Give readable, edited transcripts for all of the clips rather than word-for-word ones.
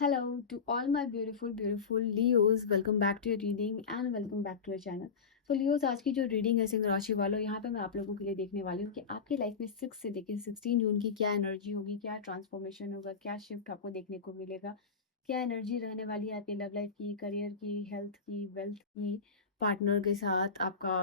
Hello to all my beautiful Leos. Welcome back to your reading and welcome back to your channel. So Leos, आज की जो reading है सिंह राशि वालों, यहाँ पे मैं आप लोगों के लिए देखने वाली हूँ कि आपकी लाइफ में 6 से लेकर 16 जून की क्या एनर्जी होगी, क्या ट्रांसफॉर्मेशन होगा, क्या शिफ्ट आपको देखने को मिलेगा, क्या एनर्जी रहने वाली है आपकी लव लाइफ की, करियर की, हेल्थ की, वेल्थ की, पार्टनर के साथ आपका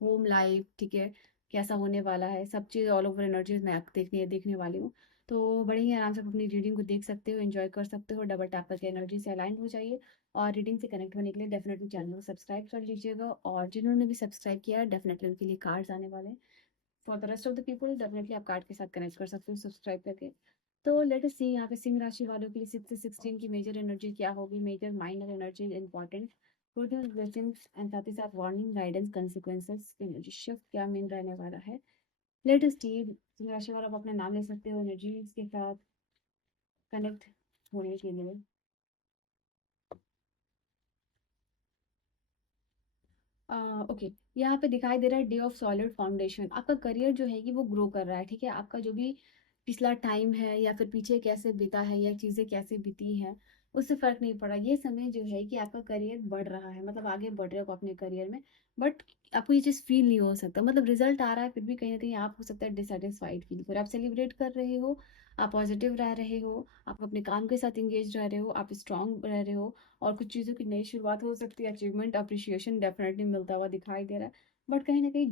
होम लाइफ, ठीक है, कैसा होने वाला है, सब चीज़ ऑल ओवर एनर्जीज मैं देखने वाली हूँ। तो बड़े ही आराम से आप अपनी रीडिंग को देख सकते हो, एंजॉय कर सकते हो, डबल टैप करके एनर्जी से अलाइन हो जाइए। और रीडिंग से कनेक्ट होने के लिए डेफिनेटली चैनल को सब्सक्राइब कर लीजिएगा, और जिन्होंने भी सब्सक्राइब किया है डेफिनेटली उनके लिए कार्ड्स आने वाले हैं। For the rest of the people definitely आप कार्ड के साथ कनेक्ट कर सकते हो सब्सक्राइब करके। तो लेट अस सी यहाँ पे सिंह राशि वालों के लिए 6 से 16 की मेजर एनर्जी क्या होगी, major minor energy important, good news blessings and साथ ही साथ warning guidance consequences energy shift क्या मीन रहने वाला है। लेट अस सी। सिंह राशि वालों आप अपना नाम ले सकते हो एनर्जी के साथ कनेक्ट होने के लिए। ओके, यहाँ पे दिखाई दे रहा है डे ऑफ सॉलिड फाउंडेशन। आपका करियर जो है कि वो ग्रो कर रहा है, ठीक है। आपका जो भी पिछला टाइम है या फिर पीछे कैसे बीता है या चीज़ें कैसे बीती हैं, उससे फ़र्क नहीं पड़ा। ये समय जो है कि आपका करियर बढ़ रहा है, मतलब आगे बढ़ रहे हो आप अपने करियर में। बट आपको ये चीज़ फ़ील नहीं हो सकता, मतलब रिजल्ट आ रहा है फिर भी कहीं न कहीं आप हो सकता है डिससैटिस्फाइड फ़ील करो। आप सेलिब्रेट कर रहे हो, आप पॉजिटिव रह रहे हो, आप अपने काम के साथ एंगेज रह रहे हो, आप स्ट्रॉन्ग रह रहे हो, और कुछ चीज़ों की नई शुरुआत हो सकती है, अचीवमेंट, अप्रिशिएशन डेफिनेटली मिलता हुआ दिखाई दे रहा है। बट कहीं न कहीं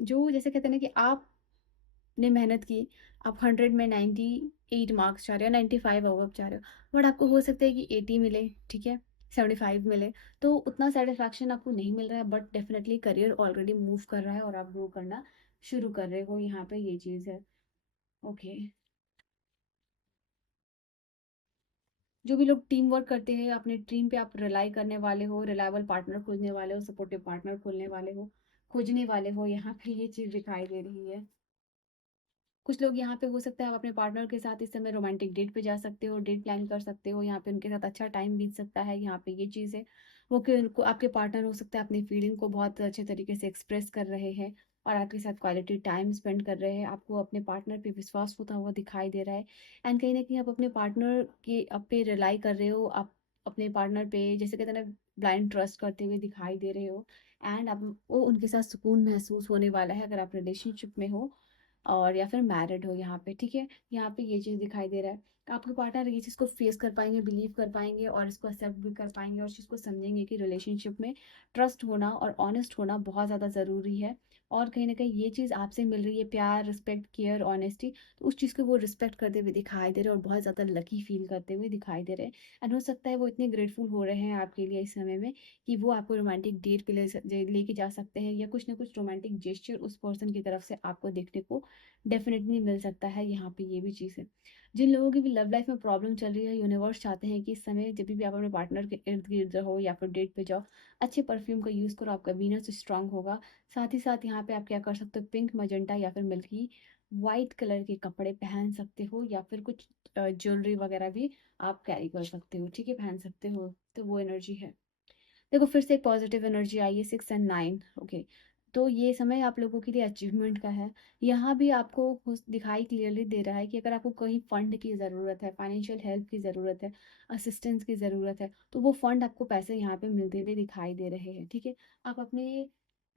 जो जैसे कहते हैं ना कि आपने मेहनत की, आप 100 में 98 मार्क्स चाह रहे हो, 95 अबव चाह रहे हो, बट आपको हो सकता है कि 80 मिले, ठीक है, 75 मिले, तो उतना सैटिस्फैक्शन आपको नहीं मिल रहा है, but definitely career already move कर रहा है और आप ग्रो करना शुरू कर रहे हो, यहाँ पे ये चीज़ है। ओके। जो भी लोग टीम वर्क करते हैं अपने टीम पे आप रिलाई करने वाले हो, रिलायबल पार्टनर खोजने वाले हो, सपोर्टिव पार्टनर खोजने वाले हो, यहाँ पे ये चीज़ दिखाई दे रही है। कुछ लोग यहाँ पे हो सकता है आप अपने पार्टनर के साथ इस समय रोमांटिक डेट पे जा सकते हो, डेट प्लान कर सकते हो, यहाँ पे उनके साथ अच्छा टाइम बीत सकता है, यहाँ पे ये चीज़ है। वो कि उनको आपके पार्टनर हो सकता है अपनी फीलिंग को बहुत अच्छे तरीके से एक्सप्रेस कर रहे हैं और आपके साथ क्वालिटी टाइम स्पेंड कर रहे हैं, आपको अपने पार्टनर पे विश्वास होता हुआ दिखाई दे रहा है। एंड कहीं ना कहीं आप अपने पार्टनर के आप पे रिलाई कर रहे हो, आप अपने पार्टनर पे जैसे कहते हैं ना ब्लाइंड ट्रस्ट करते हुए दिखाई दे रहे हो। एंड आप वो उनके साथ सुकून महसूस होने वाला है अगर आप रिलेशनशिप में हो और या फिर मैरिड हो, यहाँ पे ठीक है। यहाँ पे ये चीज़ दिखाई दे रहा है, आपके पार्टनर ये चीज़ को फेस कर पाएंगे, बिलीव कर पाएंगे और इसको एक्सेप्ट भी कर पाएंगे और इस चीज़ को समझेंगे कि रिलेशनशिप में ट्रस्ट होना और ऑनेस्ट होना बहुत ज़्यादा ज़रूरी है। और कहीं ना कहीं ये चीज़ आपसे मिल रही है, प्यार, रिस्पेक्ट, केयर, ऑनेस्टी, तो उस चीज़ को वो रिस्पेक्ट करते हुए दिखाई दे रहे हैं और बहुत ज़्यादा लकी फील करते हुए दिखाई दे रहे हैं। एंड हो सकता है वो इतने ग्रेटफुल हो रहे हैं आपके लिए इस समय में कि वो आपको रोमांटिक डेट पे लेके जा सकते हैं, या कुछ ना कुछ रोमांटिक जेस्चर उस पर्सन की तरफ से आपको देखने को डेफिनेटली मिल सकता है, यहाँ पे ये भी चीज़ है। जिन लोगों की भी लव लाइफ में प्रॉब्लम चल रही है, यूनिवर्स चाहते हैं कि इस समय जब भी आप अपने पार्टनर के इर्द गिर्द रहो या फिर डेट पे जाओ, अच्छे परफ्यूम का यूज़ करो, आपका वीनस स्ट्रांग होगा। साथ ही साथ यहाँ पे आप क्या कर सकते हो, पिंक, मजेंटा या फिर मिल्की वाइट कलर के कपड़े पहन सकते हो, या फिर कुछ ज्वेलरी वगैरह भी आप कैरी कर सकते हो, ठीक है, पहन सकते हो। तो वो एनर्जी है। देखो फिर से एक पॉजिटिव एनर्जी आई है 6 एंड 9। ओके, तो ये समय आप लोगों के लिए अचीवमेंट का है। यहाँ भी आपको दिखाई क्लियरली दे रहा है कि अगर आपको कहीं फंड की ज़रूरत है, फाइनेंशियल हेल्प की ज़रूरत है, असिस्टेंस की ज़रूरत है, तो वो फंड आपको पैसे यहाँ पे मिलते हुए दिखाई दे रहे हैं, ठीक है। आप अपने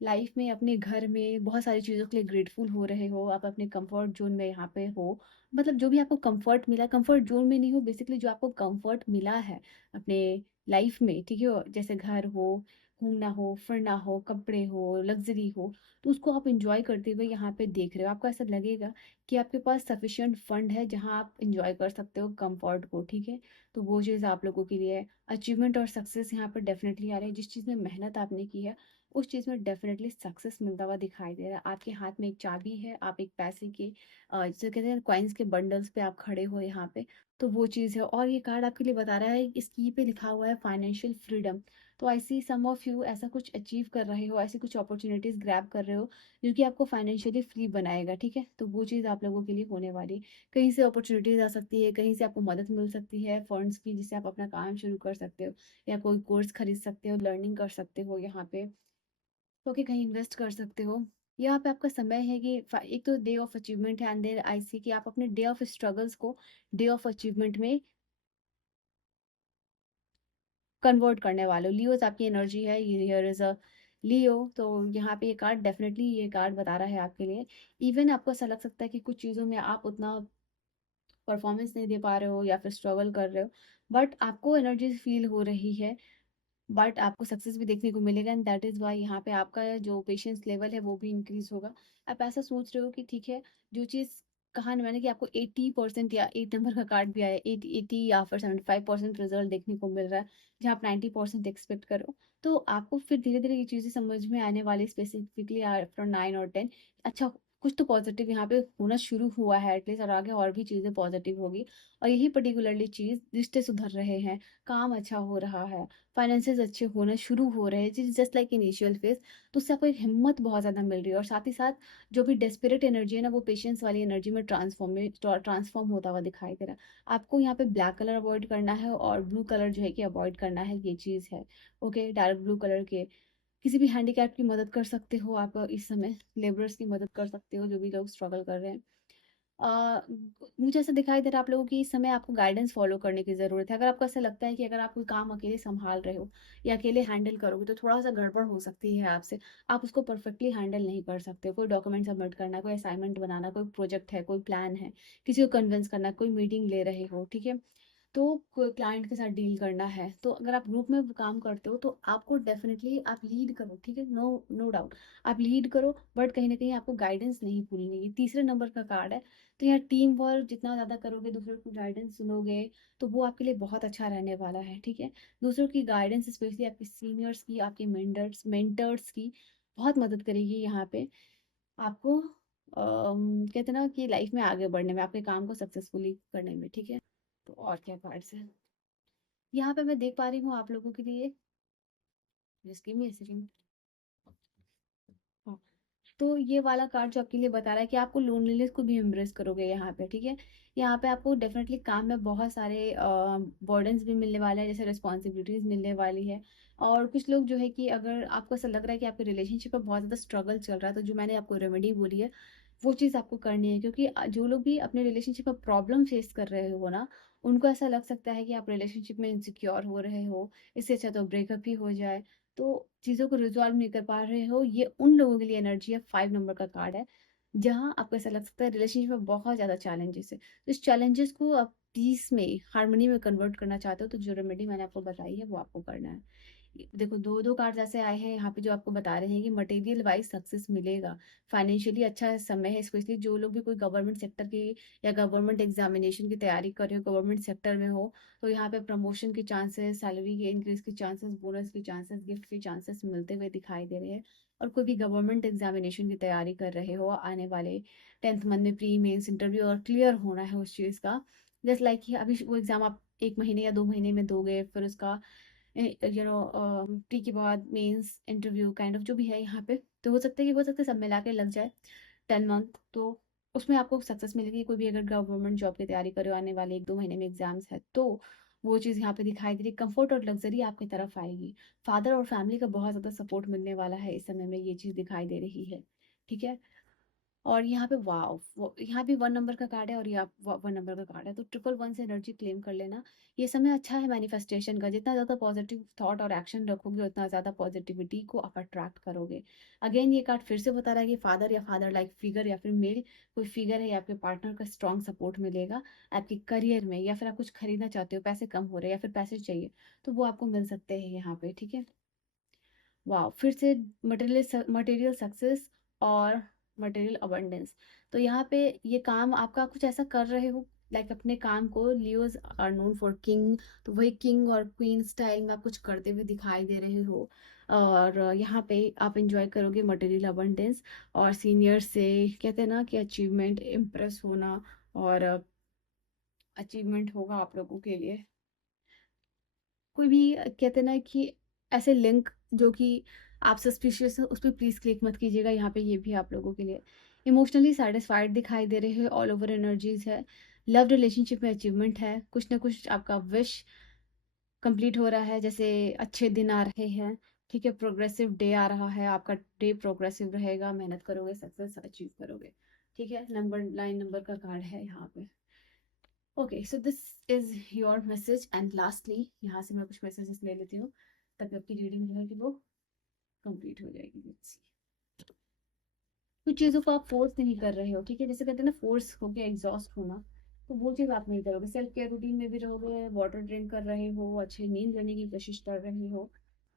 लाइफ में अपने घर में बहुत सारी चीज़ों के लिए ग्रेटफुल हो रहे हो, आप अपने कंफर्ट जोन में यहाँ पे हो, मतलब जो भी आपको कंफर्ट मिला, कंफर्ट जोन में नहीं हो, बेसिकली जो आपको कंफर्ट मिला है अपने लाइफ में, ठीक है, जैसे घर हो, घूमना हो, फिरना हो, कपड़े हो, लग्जरी हो, तो उसको आप इंजॉय करते हुए यहाँ पे देख रहे हो। आपको ऐसा लगेगा कि आपके पास सफिशिएंट फंड है जहाँ आप इंजॉय कर सकते हो कंफर्ट को, ठीक है। तो वो चीज़ आप लोगों के लिए अचीवमेंट और सक्सेस यहाँ पर डेफिनेटली आ रही है। जिस चीज़ में मेहनत आपने की है उस चीज़ में डेफिनेटली सक्सेस मिलता हुआ दिखाई दे रहा है। आपके हाथ में एक चाबी है, आप एक पैसे के जिसे कहते हैं कॉइन्स के बंडल्स पे आप खड़े हो यहाँ पे। तो वो चीज़ है, और ये कार्ड आपके लिए बता रहा है, इस की पे लिखा हुआ है फाइनेंशियल फ्रीडम। तो आई सी सम ऑफ यू ऐसा कुछ अचीव कर रहे हो, ऐसी कुछ अपॉर्चुनिटीज ग्रैब कर रहे हो जो कि आपको फाइनेंशियली फ्री बनाएगा, ठीक है। तो वो चीज़ आप लोगों के लिए होने वाली है। कहीं से अपॉर्चुनिटीज आ सकती है, कहीं से आपको मदद मिल सकती है फंड्स की, जिससे आप अपना काम शुरू कर सकते हो, या कोई कोर्स खरीद सकते हो, लर्निंग कर सकते हो यहाँ पे, तो कि कहीं इन्वेस्ट कर सकते हो। यहाँ पे आपका समय है कि एक तो डे ऑफ अचीवमेंट है, एंड देन आई सी कि आप अपने डे ऑफ स्ट्रगल्स को डे ऑफ अचीवमेंट में कन्वर्ट करने वाले हो। लियोज़ आपकी एनर्जी है, हियर इज़ अ लियो, तो यहाँ पे ये कार्ड डेफ़िनेटली ये कार्ड बता रहा है आपके लिए। इवन आपको ऐसा लग सकता है कि कुछ चीज़ों में आप उतना परफ़ॉर्मेंस नहीं दे पा रहे हो या फिर स्ट्रगल कर रहे हो, बट आपको एनर्जी फ़ील हो रही है, बट आपको सक्सेस भी देखने को मिलेगा एंड दैट इज़ व्हाई यहाँ पे आपका जो पेशेंस लेवल है वो भी इंक्रीज़ होगा। आप ऐसा सोच रहे हो कि ठीक है, जो चीज़ कहा न मैंने कि आपको 80% या 8 नंबर का कार्ड भी आया, 80 या फिर 75% रिज़ल्ट देखने को मिल रहा है, जहाँ आप 90% एक्सपेक्ट करो। तो आपको फिर धीरे-धीरे ये चीज़ें समझ में आने वाली, स्पेसिफिकली आफ्टर 9 और 10, अच्छा कुछ तो पॉज़िटिव यहाँ पे होना शुरू हुआ है एटलीस्ट, और आगे और भी चीज़ें पॉज़िटिव होगी। और यही पर्टिकुलरली चीज़, रिश्ते सुधर रहे हैं, काम अच्छा हो रहा है, फाइनेंसेस अच्छे होने शुरू हो रहे हैं, जस्ट लाइक इनिशियल फेज। तो उससे आपको एक हिम्मत बहुत ज़्यादा मिल रही है, और साथ ही साथ जो भी डेस्परेट एनर्जी है ना, वो पेशेंस वाली एनर्जी में ट्रांसफॉर्म होता हुआ दिखाई दे रहा है। आपको यहाँ पे ब्लैक कलर अवॉइड करना है और ब्लू कलर जो है कि अवॉइड करना है, ये चीज़ है। ओके, डार्क ब्लू कलर के किसी भी हैंडीकैप की मदद कर सकते हो आप इस समय, लेबरर्स की मदद कर सकते हो, जो भी लोग स्ट्रगल कर रहे हैं। अ, मुझे ऐसा दिखाई दे रहा है आप लोगों की इस समय आपको गाइडेंस फॉलो करने की ज़रूरत है। अगर आपको ऐसा लगता है कि अगर आप कोई काम अकेले सँभाल रहे हो या अकेले हैंडल करोगे तो थोड़ा-सा गड़बड़ हो सकती है आपसे। आप उसको परफेक्टली हैंडल नहीं कर सकते। कोई डॉक्यूमेंट सबमिट करना है, कोई असाइनमेंट बनाना, कोई प्रोजेक्ट है, कोई प्लान है, किसी को कन्विंस करना है, कोई मीटिंग ले रहे हो, ठीक है? तो कोई क्लाइंट के साथ डील करना है, तो अगर आप ग्रुप में काम करते हो तो आपको डेफिनेटली आप लीड करो, ठीक है, नो नो डाउट, आप लीड करो, बट कहीं ना कहीं आपको गाइडेंस नहीं भूलनी है। तीसरे नंबर का कार्ड है, तो यहाँ टीम वर्क जितना ज़्यादा करोगे, दूसरों की गाइडेंस सुनोगे, तो वो आपके लिए बहुत अच्छा रहने वाला है, ठीक है। दूसरों की गाइडेंस, स्पेशली आपके सीनियर्स की, आपके मेंटर्स की बहुत मदद करेगी यहाँ पे आपको, कहते हैं ना कि लाइफ में आगे बढ़ने में, आपके काम को सक्सेसफुली करने में, ठीक है। तो और क्या कार्ड्स हैं? यहाँ पे मैं देख पा रही हूँ आप लोगों के लिए, just give me a second. हाँ, तो ये वाला कार्ड जो आपके लिए बता रहा है कि आपको लोनलीनेस को भी एम्ब्रेस करोगे यहाँ पे, ठीक है। यहाँ पे आपको डेफिनेटली काम में बहुत सारे बर्डन्स भी मिलने वाले हैं, जैसे रिस्पॉन्सिबिलिटीज मिलने वाली है। और कुछ लोग जो है कि अगर आपको ऐसा लग रहा है कि आपके रिलेशनशिप में बहुत ज़्यादा स्ट्रगल चल रहा है, तो जो मैंने आपको रेमेडी बोली है वो चीज़ आपको करनी है, क्योंकि जो लोग भी अपने रिलेशनशिप में प्रॉब्लम फेस कर रहे हो ना, उनको ऐसा लग सकता है कि आप रिलेशनशिप में इनसिक्योर हो रहे हो, इससे अच्छा तो ब्रेकअप ही हो जाए, तो चीज़ों को रिज़ॉल्व नहीं कर पा रहे हो। ये उन लोगों के लिए एनर्जी है, 5 नंबर का कार्ड है, जहाँ आपको ऐसा लग सकता है रिलेशनशिप में बहुत ज़्यादा चैलेंजेस है। तो इस चैलेंजेस को आप पीस में, हार्मनी में कन्वर्ट करना चाहते हो, तो जो रेमेडी मैंने आपको बताई है वो आपको करना है। देखो 2-2 कार्ड्स ऐसे आए हैं यहाँ पे जो आपको बता रहे हैं कि मटेरियल वाइज़ सक्सेस मिलेगा। फाइनेंशियली अच्छा समय है, स्पेशली जो लोग भी कोई गवर्नमेंट सेक्टर की या गवर्नमेंट एग्ज़ामिनेशन की तैयारी कर रहे हो, गवर्नमेंट सेक्टर में हो, तो यहाँ पे प्रमोशन के चांसेस, सैलरी के इंक्रीज़ के चांसेस, बोनस के चांसेस, गिफ्ट के चांसेस मिलते हुए दिखाई दे रहे हैं। और कोई भी गवर्नमेंट एग्ज़ामिनेशन की तैयारी कर रहे हो, आने वाले 10th मंथ में प्री मेंस इंटरव्यू और क्लियर होना है उस चीज़ का। जस्ट लाइक कि अभी वो एग्ज़ाम आप 1 महीने या 2 महीने में दोगे, फिर उसका प्री के बाद मेंस इंटरव्यू काइंड ऑफ जो भी है यहाँ पे, तो हो सकता है सब मिला के लग जाए 10 मंथ, तो उसमें आपको सक्सेस मिलेगी। कोई भी अगर गवर्नमेंट जॉब की तैयारी करे, आने वाले 1-2 महीने में एग्जाम्स है, तो वो चीज़ यहाँ पे दिखाई दे रही, कंफर्ट और लग्जरी आपकी तरफ आएगी। फादर और फैमिली का बहुत ज़्यादा सपोर्ट मिलने वाला है इस समय में, ये चीज़ दिखाई दे रही है, ठीक है। और यहाँ पे वाव, वो यहाँ भी 1 नंबर का कार्ड है और यहाँ 1 नंबर का कार्ड है, तो ट्रिपल 1 से एनर्जी क्लेम कर लेना। ये समय अच्छा है मैनिफेस्टेशन का, जितना ज़्यादा पॉजिटिव थॉट और एक्शन रखोगे, उतना ज़्यादा पॉजिटिविटी को आप अट्रैक्ट करोगे। अगेन ये कार्ड फिर से बता रहा है कि फादर या फादर लाइक फिगर या फिर मेल कोई फिगर है या आपके पार्टनर का स्ट्रॉन्ग सपोर्ट मिलेगा आपके करियर में, या फिर आप कुछ खरीदना चाहते हो, पैसे कम हो रहे हैं या फिर पैसे चाहिए, तो वो आपको मिल सकते हैं यहाँ पे, ठीक है। वाह! फिर से मटेरियल सक्सेस और मटेरियल अबंडेंस। तो यहाँ पे ये काम आपका कुछ ऐसा कर रहे हो, लाइक अपने काम को, Leos are known for king, तो वही किंग और क्वीन स्टाइल में आप कुछ करते हुए दिखाई दे रहे हो। और यहाँ पे आप एन्जॉय करोगे मटेरियल अबंडेंस, और सीनियर से कहते हैं ना कि अचीवमेंट, इम्प्रेस होना, और अचीवमेंट होगा आप लोगों के लिए। कोई भी कहते हैं ना कि ऐसे लिंक जो कि आप सस्पिशियस है, उस पे प्लीज़ क्लिक मत कीजिएगा। यहाँ पे ये भी आप लोगों के लिए इमोशनली सैटिस्फाइड दिखाई दे रहे हैं, ऑल ओवर एनर्जीज है, लव रिलेशनशिप में अचीवमेंट है, कुछ ना कुछ आपका विश कंप्लीट हो रहा है, जैसे अच्छे दिन आ रहे हैं, ठीक है, प्रोग्रेसिव डे आ रहा है, आपका डे प्रोग्रेसिव रहेगा, मेहनत करोगे, सक्सेस अचीव करोगे, ठीक है। नंबर 9 नंबर का कार्ड है यहाँ पे। Okay, so this is your message and lastly यहाँ से मैं कुछ मैसेजेस ले लेती हूँ, तभी आपकी रीडिंग जो है कि वो कंप्लीट हो जाएगी। Let's see. कुछ चीज़ों को आप फोर्स नहीं कर रहे हो, ठीक है, जैसे कहते हैं ना फोर्स होके एग्जॉस्ट होना, तो वो चीज़ आप नहीं करोगे। सेल्फ केयर रूटीन में भी रहोगे, वाटर ड्रिंक कर रहे हो, अच्छे नींद लेने की कोशिश कर रहे हो,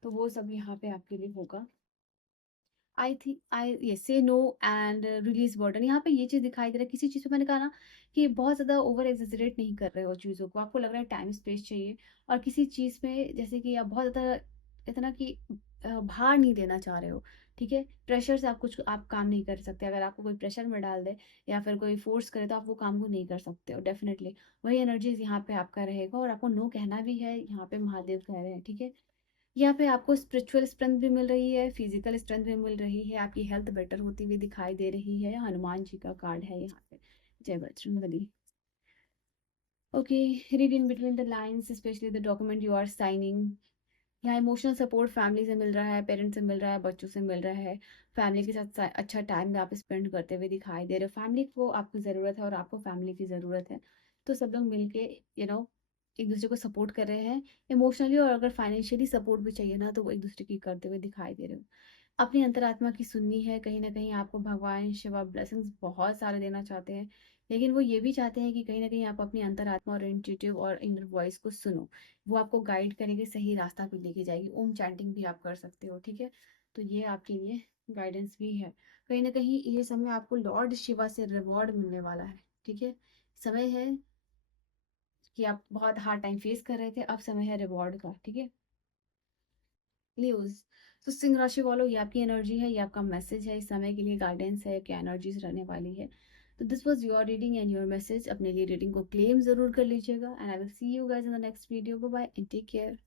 तो वो सब यहाँ पे आपके लिए होगा। आई थिंक आई ये से नो एंड रिलीज बर्डन, यहाँ पे ये चीज़ दिखाई दे रहा है किसी चीज़ पे। मैंने कहा ना कि बहुत ज़्यादा ओवर एग्जेजरेट नहीं कर रहे हो चीज़ों को, आपको लग रहा है टाइम स्पेस चाहिए, और किसी चीज़ में जैसे कि आप बहुत ज़्यादा इतना कि भार नहीं देना चाह रहे हो, ठीक है। प्रेशर से आप काम नहीं कर सकते, अगर आपको कोई प्रेशर में डाल दे या फिर कोई फोर्स करे तो आप वो काम को नहीं कर सकते हो डेफिनेटली। वही एनर्जीज यहाँ पे आपका रहेगा, और आपको नो कहना भी है, यहाँ पे महादेव कह रहे हैं, ठीक है। यहाँ पे आपको स्पिरिचुअल स्ट्रेंथ भी मिल रही है, फिजिकल स्ट्रेंथ भी मिल रही है, आपकी हेल्थ बेटर होती हुई दिखाई दे रही है। हनुमान जी का कार्ड है यहाँ पे, जय Bajrangbali. Okay, read in between the lines, specially the document you are signing. यहाँ इमोशनल सपोर्ट फैमिली से मिल रहा है, पेरेंट्स से मिल रहा है, बच्चों से मिल रहा है। फैमिली के साथ अच्छा टाइम आप स्पेंड करते हुए दिखाई दे रहे हो। फैमिली को आपकी ज़रूरत है और आपको फैमिली की ज़रूरत है, तो सब लोग मिलके यू नो एक दूसरे को सपोर्ट कर रहे हैं इमोशनली, और अगर फाइनेंशियली सपोर्ट भी चाहिए ना तो वो एक दूसरे की करते हुए दिखाई दे रहे हो। अपनी अंतरात्मा की सुननी है, कहीं ना कहीं आपको भगवान शिवा ब्लेसिंग्स बहुत सारे देना चाहते हैं, लेकिन वो ये भी चाहते हैं कि कहीं ना कहीं आप अपनी अंतरात्मा और इंट्यूटिव और इनर वॉइस को सुनो। वो आपको गाइड करेगी, सही रास्ता पे लेके जाएगी। ओम चैंटिंग भी आप कर सकते हो, ठीक है। तो ये आपके लिए गाइडेंस भी है। कहीं ना कहीं ये समय आपको लॉर्ड शिवा से रिवॉर्ड मिलने वाला है, ठीक है। समय है कि आप बहुत हार्ड टाइम फेस कर रहे थे, अब समय है रिवॉर्ड का, ठीक है। न्यूज, तो सिंह राशि वालों, ये आपकी एनर्जी है, ये आपका मैसेज है, इस समय के लिए गाइडेंस है, क्या एनर्जीज रहने वाली है। तो this was your reading and your message. अपने लिए रीडिंग को क्लेम जरूर कर लीजिएगा, and I will see you guys in the next video. Bye bye and take care.